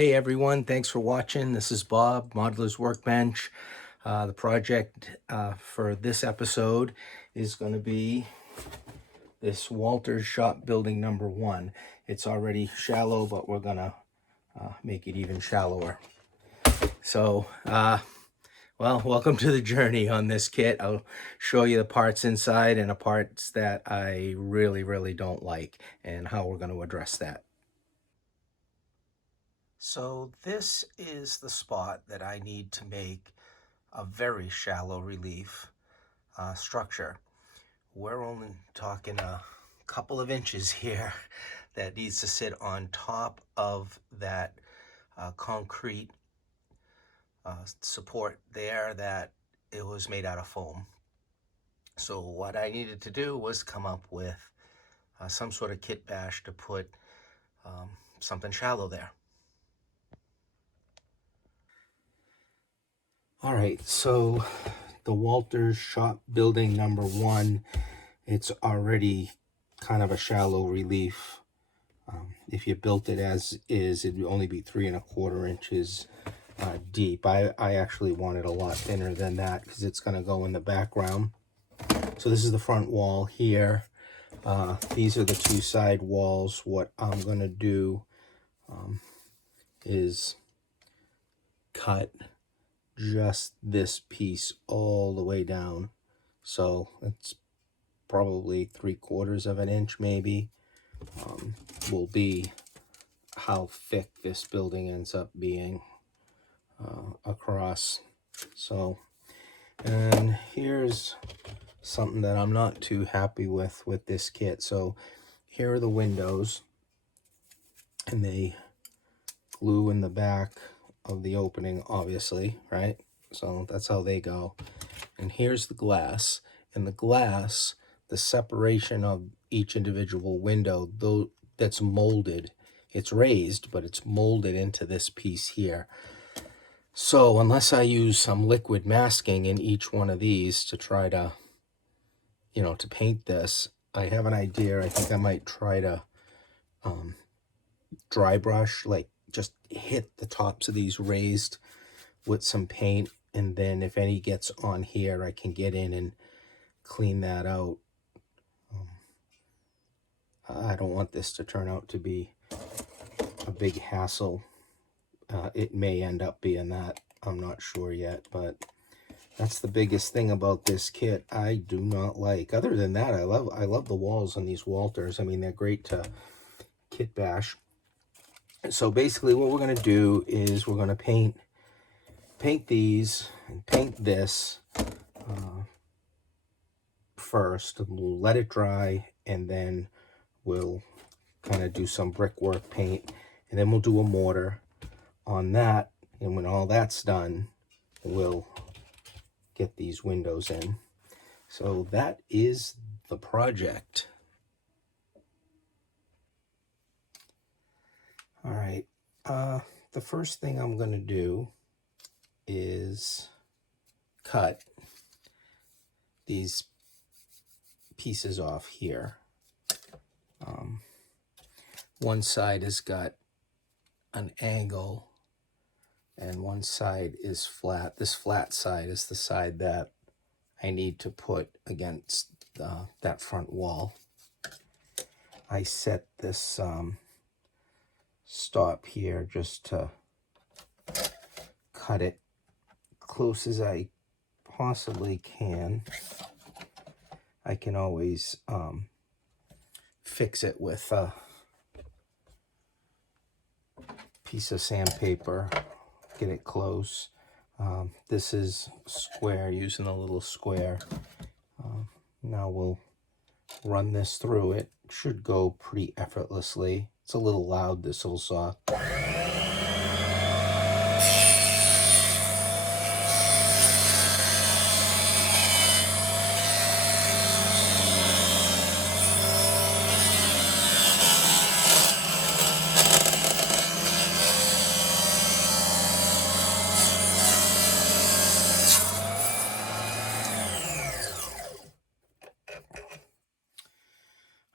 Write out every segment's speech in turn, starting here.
Hey everyone, thanks for watching. This is Bob, Modeler's Workbench. The project for this episode is going to be this Walters shop building number 1. It's already shallow, but we're going to make it even shallower. So, well, welcome to the journey on this kit. I'll show you the parts inside and the parts that I really don't like and how we're going to address that. So this is the spot that I need to make a very shallow relief structure. We're only talking a couple of inches here that needs to sit on top of that concrete support there that it was made out of foam. So what I needed to do was come up with some sort of kit bash to put something shallow there. All right, so the Walters shop building number 1, it's already kind of a shallow relief. If you built it as is, it would only be 3¼ inches deep. I actually want it a lot thinner than that because it's going to go in the background. So this is the front wall here. These are the 2 side walls. What I'm going to do is cut just this piece all the way down. So it's probably 3/4 inch maybe. Will be how thick this building ends up being across. So, and here's something that I'm not too happy with this kit. So here are the windows, and they glue in the back of the opening, obviously, right? So that's how they go. And here's the glass, and the glass, the separation of each individual window, though, that's molded. It's raised, but it's molded into this piece here. So unless I use some liquid masking in each one of these to try to, to paint this, I have an idea. I think I might try to dry brush, like just hit the tops of these raised with some paint, and then if any gets on here, I can get in and clean that out. I don't want this to turn out to be a big hassle. It may end up being that. I'm not sure yet, but that's the biggest thing about this kit I do not like. Other than that, I love the walls on these Walters. I mean, they're great to kit bash. So basically what we're going to do is we're going to paint these and paint this first. We'll let it dry, and then we'll kind of do some brickwork paint, and then we'll do a mortar on that. And when all that's done, we'll get these windows in. So that is the project. All right, the first thing I'm going to do is cut these pieces off here. One side has got an angle and one side is flat. This flat side is the side that I need to put against that front wall. I set this stop here just to cut it close as I possibly can. I can always fix it with a piece of sandpaper, get it close. This is square, using a little square. Now we'll run this through. It should go pretty effortlessly. It's a little loud, this little saw.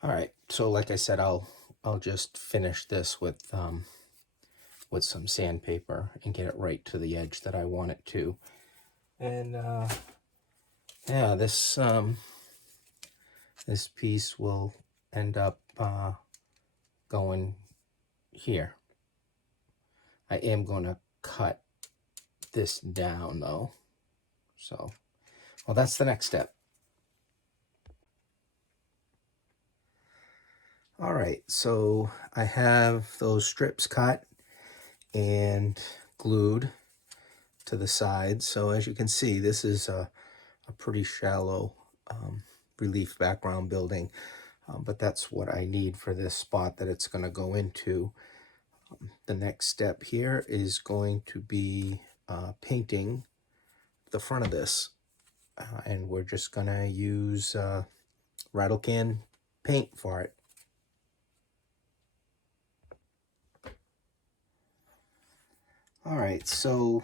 All right, so like I said, I'll just finish this with with some sandpaper and get it right to the edge that I want it to. And yeah, this piece will end up going here. I am going to cut this down though. So, well, that's the next step. All right, so I have those strips cut and glued to the sides. So as you can see, this is a pretty shallow relief background building, but that's what I need for this spot that it's going to go into. The next step here is going to be painting the front of this, and we're just going to use rattle can paint for it. All right, so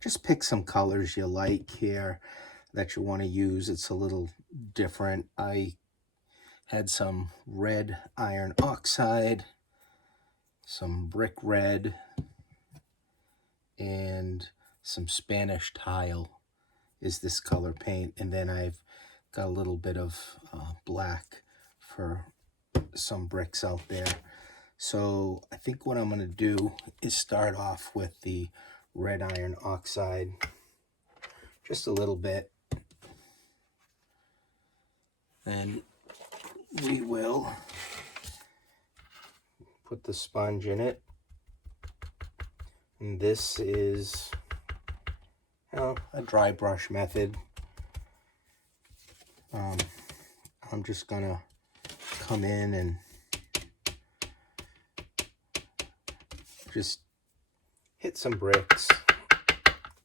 just pick some colors you like here that you want to use. It's a little different. I had some red iron oxide, some brick red, and some Spanish tile is this color paint. And then I've got a little bit of black for some bricks out there. So I think what I'm going to do is start off with the red iron oxide, just a little bit. Then we will put the sponge in it. And this is, you know, a dry brush method. I'm just going to come in and just hit some bricks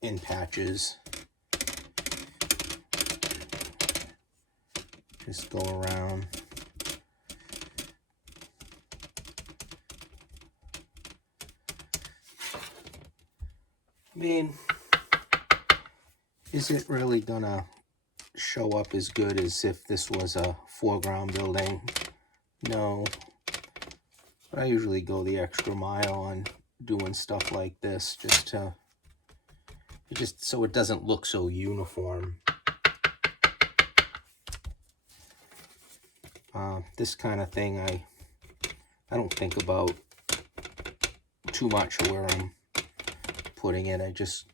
in patches. Just go around. I mean, is it really gonna show up as good as if this was a foreground building? No. But I usually go the extra mile on doing stuff like this just so it doesn't look so uniform. This kind of thing I don't think about too much where I'm putting it. I just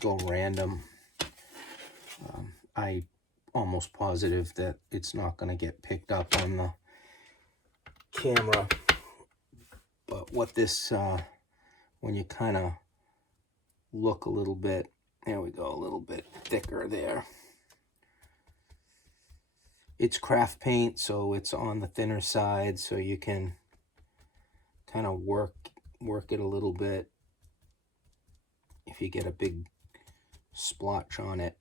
go random. I almost positive that it's not going to get picked up on the camera. But what this, when you kind of look a little bit, there we go, a little bit thicker there. It's craft paint, so it's on the thinner side, so you can kind of work it a little bit if you get a big splotch on it.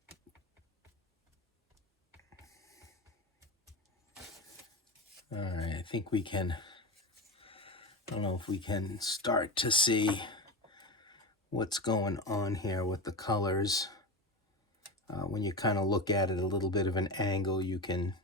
All right, I think we can, I don't know if we can start to see what's going on here with the colors. When you kind of look at it a little bit of an angle, you can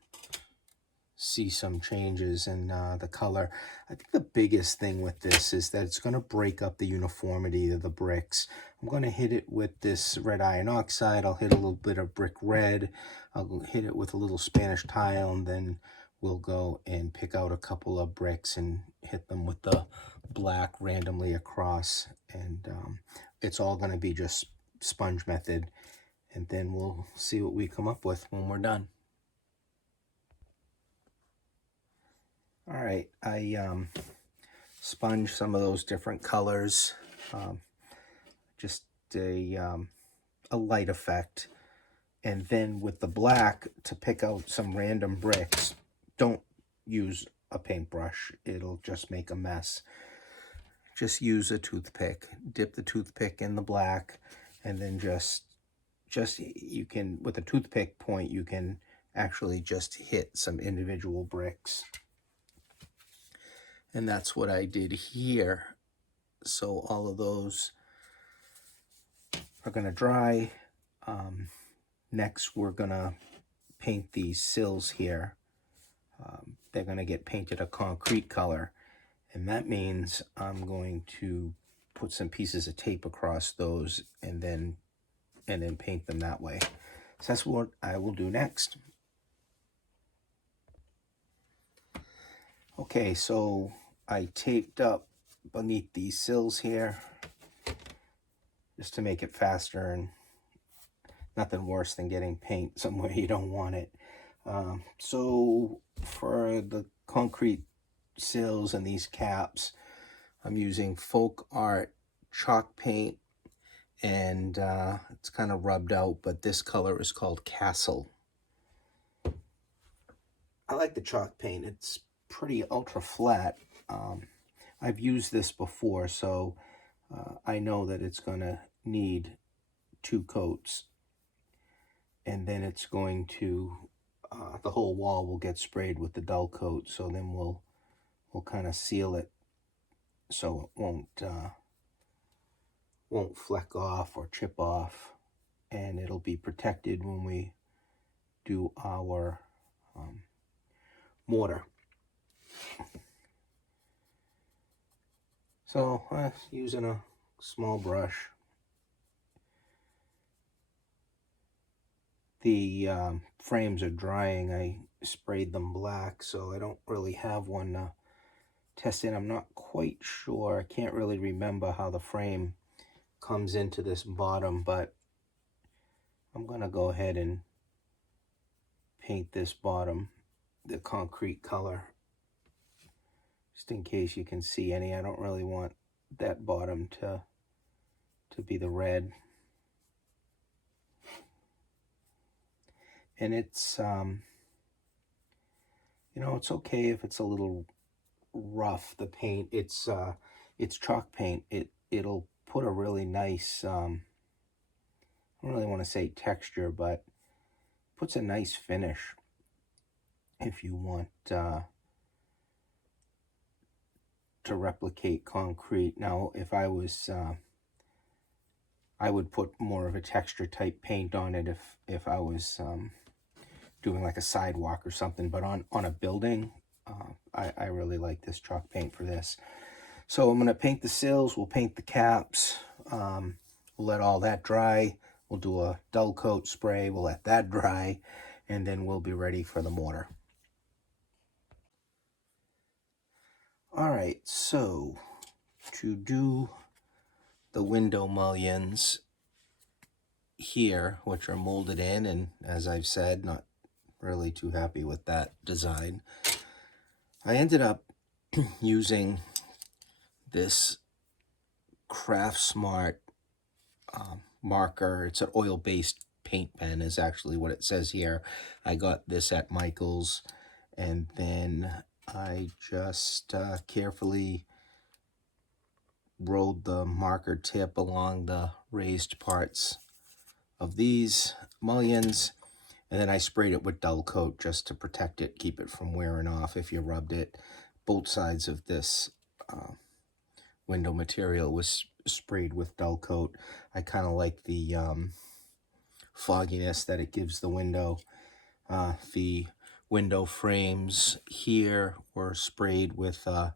see some changes in the color. I think the biggest thing with this is that it's going to break up the uniformity of the bricks. I'm going to hit it with this red iron oxide. I'll hit a little bit of brick red. I'll hit it with a little Spanish tile, and then we'll go and pick out a couple of bricks and hit them with the black randomly across. And it's all going to be just sponge method. And then we'll see what we come up with when we're done. All right, I sponged some of those different colors, just a light effect. And then with the black, to pick out some random bricks, don't use a paintbrush. It'll just make a mess. Just use a toothpick. Dip the toothpick in the black, and then just you can, with a toothpick point, you can actually just hit some individual bricks. And that's what I did here. So all of those are going to dry. Next, we're going to paint these sills here. They're going to get painted a concrete color. And that means I'm going to put some pieces of tape across those and then paint them that way. So that's what I will do next. Okay, so I taped up beneath these sills here just to make it faster, and nothing worse than getting paint somewhere you don't want it. So for the concrete sills and these caps, I'm using Folk Art chalk paint, and it's kind of rubbed out, but this color is called Castle. I like the chalk paint. It's pretty ultra flat. I've used this before, so I know that it's going to need 2 coats, and then it's going to the whole wall will get sprayed with the dull coat, so then we'll kind of seal it so it won't fleck off or chip off, and it'll be protected when we do our mortar. So using a small brush. The frames are drying. I sprayed them black, so I don't really have one to test it. I'm not quite sure. I can't really remember how the frame comes into this bottom, but I'm going to go ahead and paint this bottom the concrete color, just in case you can see any. I don't really want that bottom to be the red. And it's you know, it's okay if it's a little rough, the paint. It's chalk paint. It'll put a really nice I don't really want to say texture, but puts a nice finish if you want to replicate concrete. Now, if I was I would put more of a texture type paint on it if I was doing like a sidewalk or something, but on a building, I really like this chalk paint for this. So I'm going to paint the sills, we'll paint the caps, we'll let all that dry, we'll do a dull coat spray, we'll let that dry, and then we'll be ready for the mortar. All right, so to do the window mullions here, which are molded in, and as I've said, not really too happy with that design, I ended up using this Craft Smart marker. It's an oil-based paint pen is actually what it says here. I got this at Michael's, and then I just carefully rolled the marker tip along the raised parts of these mullions, and then I sprayed it with dull coat just to protect it, keep it from wearing off if you rubbed it. Both sides of this window material was sprayed with dull coat. I kind of like the fogginess that it gives the window. The window frames here were sprayed with a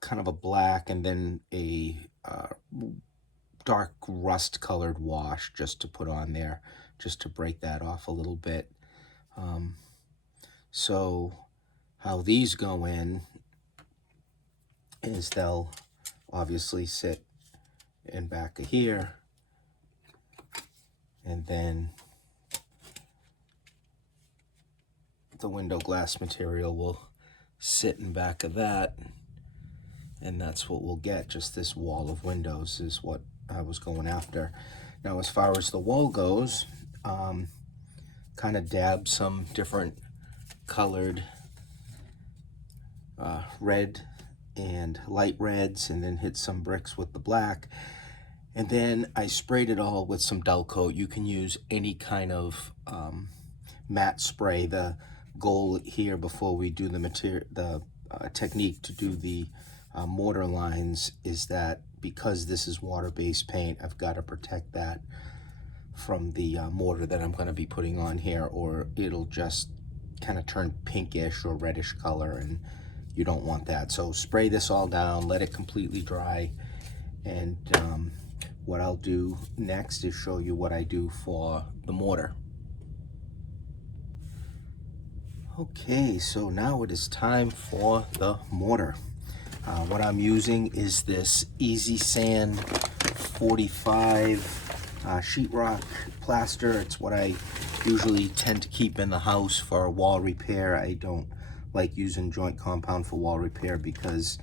kind of a black and then a dark rust colored wash just to put on there, just to break that off a little bit. So how these go in is they'll obviously sit in back of here, and then the window glass material will sit in back of that, and that's what we'll get. Just this wall of windows is what I was going after. Now, as far as the wall goes, kind of dab some different colored red and light reds, and then hit some bricks with the black. And then I sprayed it all with some dull coat. You can use any kind of matte spray. The goal here before we do the technique to do the mortar lines is that because this is water-based paint, I've got to protect that from the mortar that I'm going to be putting on here, or it'll just kind of turn pinkish or reddish color, and you don't want that. So spray this all down, let it completely dry, and what I'll do next is show you what I do for the mortar. Okay, so now it is time for the mortar. What I'm using is this Easy Sand 45 sheetrock plaster. It's what I usually tend to keep in the house for wall repair. I don't like using joint compound for wall repair because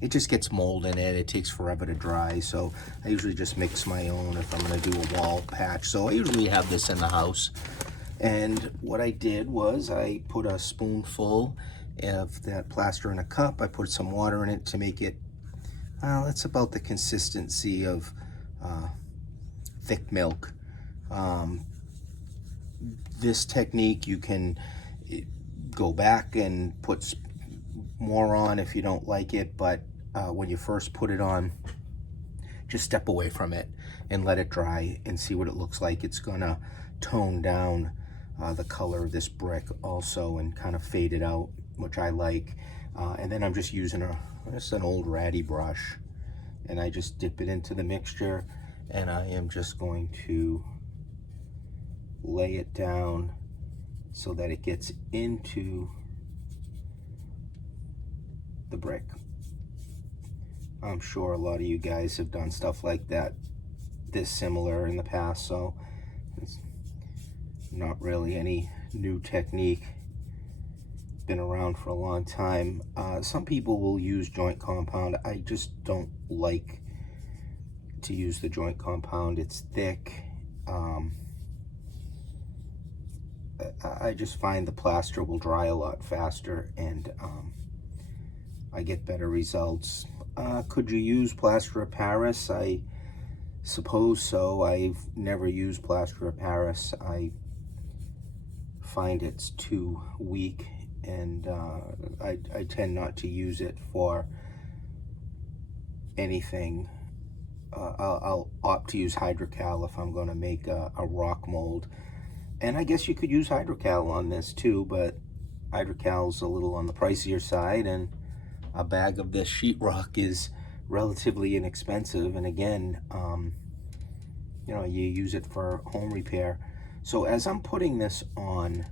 it just gets mold in it. It takes forever to dry, so I usually just mix my own if I'm going to do a wall patch. So I usually have this in the house. And what I did was I put a spoonful of that plaster in a cup. I put some water in it to make it, well, it's about the consistency of thick milk. This technique, you can go back and put more on if you don't like it, but when you first put it on, just step away from it and let it dry and see what it looks like. It's gonna tone down the color of this brick also and kind of fade it out, which I like. And then I'm just using just an old ratty brush, and I just dip it into the mixture, and I am just going to lay it down so that it gets into the brick. I'm sure a lot of you guys have done stuff like that, this similar in the past, so it's not really any new technique. It's been around for a long time. Some people will use joint compound. I just don't like to use the joint compound. It's thick. I just find the plaster will dry a lot faster, and I get better results. Could you use plaster of Paris? I suppose so. I've never used plaster of Paris. I find it's too weak, and I tend not to use it for anything. I'll opt to use hydrocal if I'm going to make a rock mold. And I guess you could use hydrocal on this too, but hydrocal's a little on the pricier side, and a bag of this sheetrock is relatively inexpensive. And again, you know, you use it for home repair. So as I'm putting this on,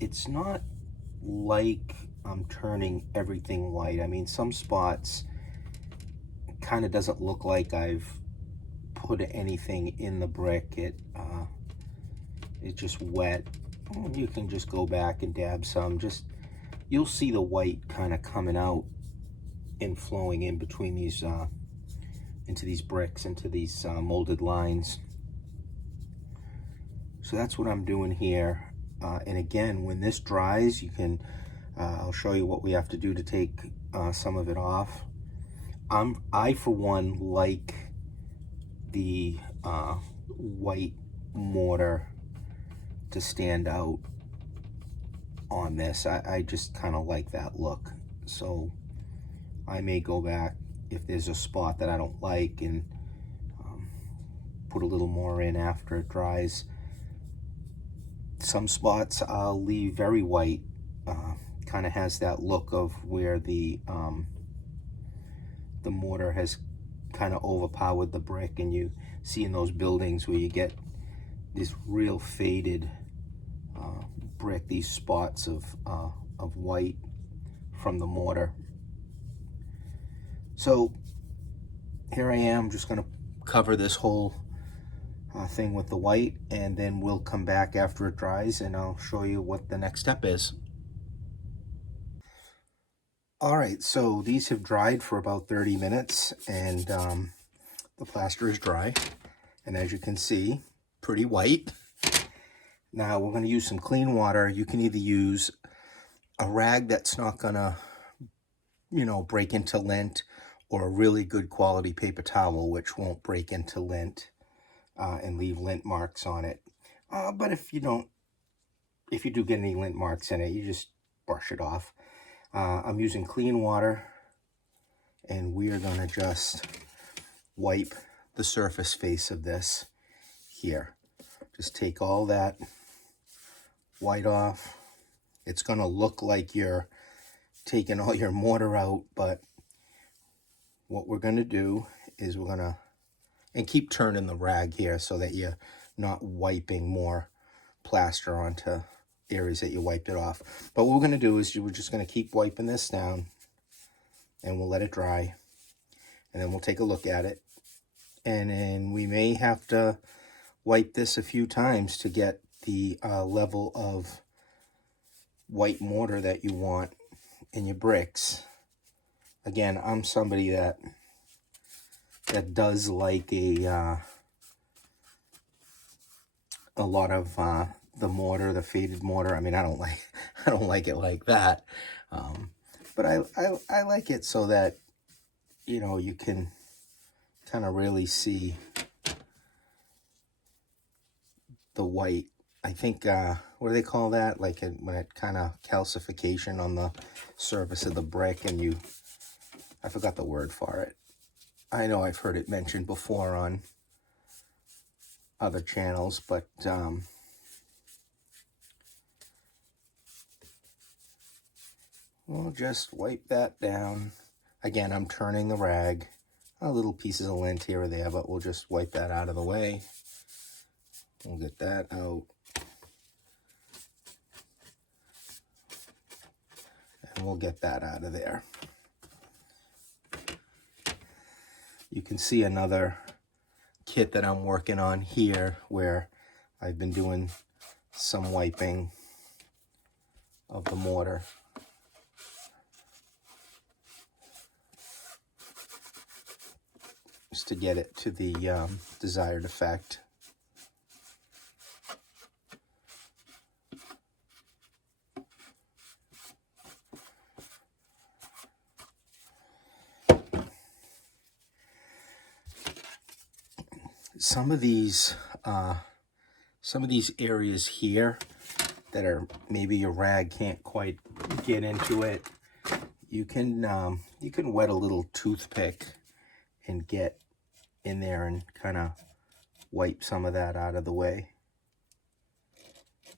it's not like I'm turning everything white. I mean, some spots kind of doesn't look like I've put anything in the brick. It's just wet. You can just go back and dab some. You'll see the white kind of coming out and flowing in between these into these bricks, into these molded lines. So that's what I'm doing here. And again, when this dries, you can I'll show you what we have to do to take some of it off. I for one like the white mortar to stand out on this. I just kind of like that look. So I may go back if there's a spot that I don't like and put a little more in after it dries. Some spots I'll leave very white. Kind of has that look of where the mortar has kind of overpowered the brick, and you see in those buildings where you get this real faded brick, these spots of white from the mortar. So here I am, just going to cover this whole thing with the white, and then we'll come back after it dries and I'll show you what the next step is. All right, so these have dried for about 30 minutes, and the plaster is dry, and as you can see, pretty white. Now we're going to use some clean water. You can either use a rag that's not gonna, you know, break into lint, or a really good quality paper towel which won't break into lint and leave lint marks on it. But if you do get any lint marks in it, you just brush it off. I'm using clean water, and we are going to just wipe the surface face of this here. Just take all that white off. It's going to look like you're taking all your mortar out, but what we're going to do is we're going to, and keep turning the rag here so that you're not wiping more plaster onto areas that you wiped it off. But what we're going to do is we're just going to keep wiping this down, and we'll let it dry, and then we'll take a look at it. And then we may have to wipe this a few times to get the level of white mortar that you want in your bricks. Again, I'm somebody that does like a lot of the mortar, the faded mortar. I mean, I don't like it like that, but I like it so that, you know, you can kind of really see the white. I think, what do they call that? Like when it kind of calcification on the surface of the brick, and I forgot the word for it. I know I've heard it mentioned before on other channels, but we'll just wipe that down. Again, I'm turning the rag. Little pieces of lint here or there, but we'll just wipe that out of the way. We'll get that out. And we'll get that out of there. You can see another kit that I'm working on here where I've been doing some wiping of the mortar. Just to get it to the desired effect. Some of these areas here that are maybe your rag can't quite get into it, you can wet a little toothpick and get in there and kind of wipe some of that out of the way.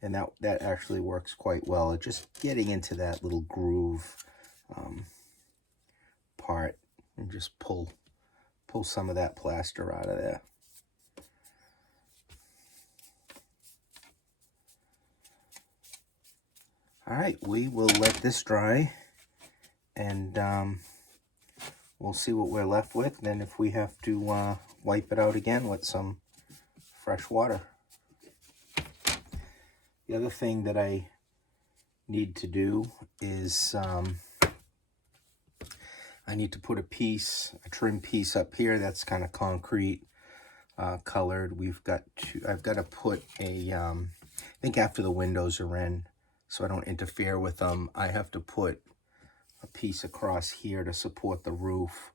And that actually works quite well. Just getting into that little groove part, and just pull some of that plaster out of there. All right, we will let this dry, and we'll see what we're left with. Then if we have to wipe it out again with some fresh water. The other thing that I need to do is I need to put a trim piece up here that's kind of concrete colored. I've got to put I think after the windows are in, so I don't interfere with them, I have to put a piece across here to support the roof.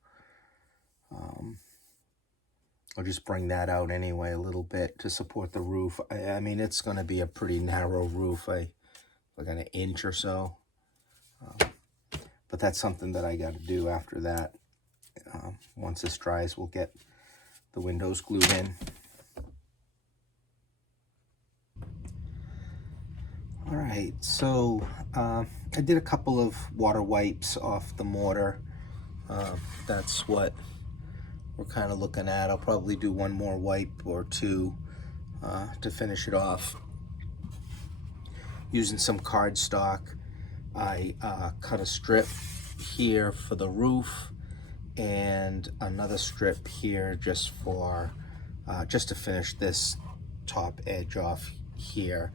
I'll just bring that out anyway a little bit to support the roof. I mean, it's going to be a pretty narrow roof, like an inch or so. But that's something that I got to do after that. Once this dries, we'll get the windows glued in. All right, so I did a couple of water wipes off the mortar. That's what we're kind of looking at. I'll probably do one more wipe or two to finish it off. Using some cardstock, I cut a strip here for the roof and another strip here just to finish this top edge off here.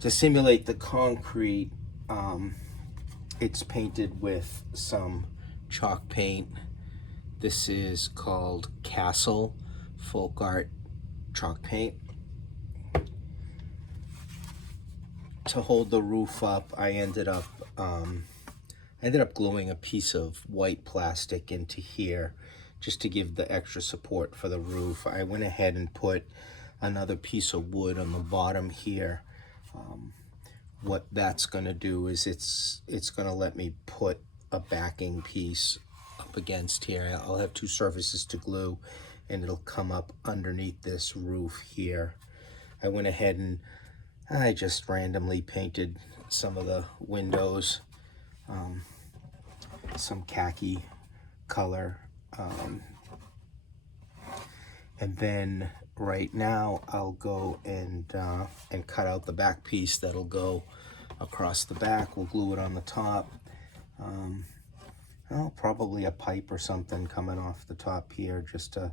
To simulate the concrete, it's painted with some chalk paint. This is called Castle Folk Art chalk paint. To hold the roof up, I ended up gluing a piece of white plastic into here just to give the extra support for the roof. I went ahead and put another piece of wood on the bottom here. What that's going to do is it's going to let me put a backing piece up against here. I'll have two surfaces to glue, and it'll come up underneath this roof here. I went ahead and I just randomly painted some of the windows, some khaki color. And then right now I'll go and cut out the back piece that'll go across the back. We'll glue it on the top. Well, probably a pipe or something coming off the top here just to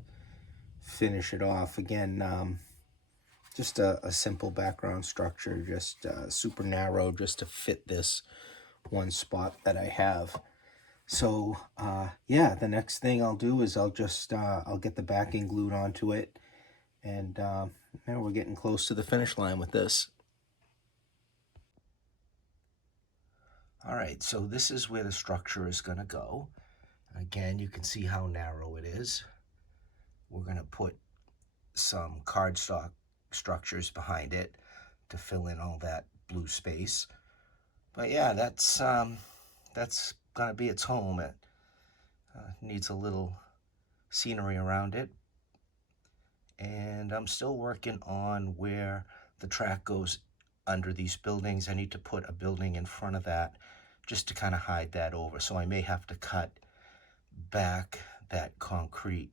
finish it off. Again, just a simple background structure, just super narrow, just to fit this one spot that I have. So yeah, the next thing I'll do is I'll get the backing glued onto it, and now we're getting close to the finish line with this. All right, so this is where the structure is going to go. Again, you can see how narrow it is. We're going to put some cardstock structures behind it to fill in all that blue space. But yeah, that's gonna be its home. It needs a little scenery around it, and I'm still working on where the track goes under these buildings. I need to put a building in front of that just to kind of hide that over, so I may have to cut back that concrete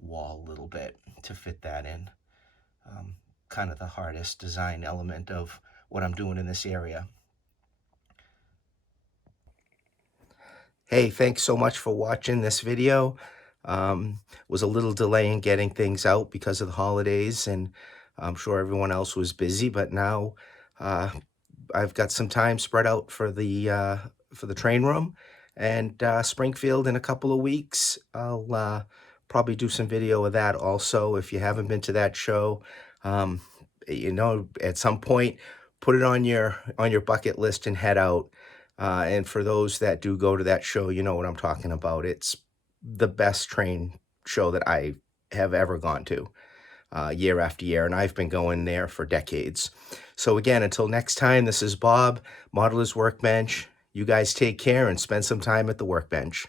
wall a little bit to fit that in. Kind of the hardest design element of what I'm doing in this area. Hey, thanks so much for watching this video. Was a little delay in getting things out because of the holidays, and I'm sure everyone else was busy, but now I've got some time spread out for the train room, and Springfield in a couple of weeks. I'll probably do some video of that also. If you haven't been to that show, you know, at some point, put it on your bucket list and head out. And for those that do go to that show, you know what I'm talking about. It's the best train show that I have ever gone to, year after year, and I've been going there for decades. So again, until next time, this is Bob, Modeler's Workbench. You guys take care and spend some time at the workbench.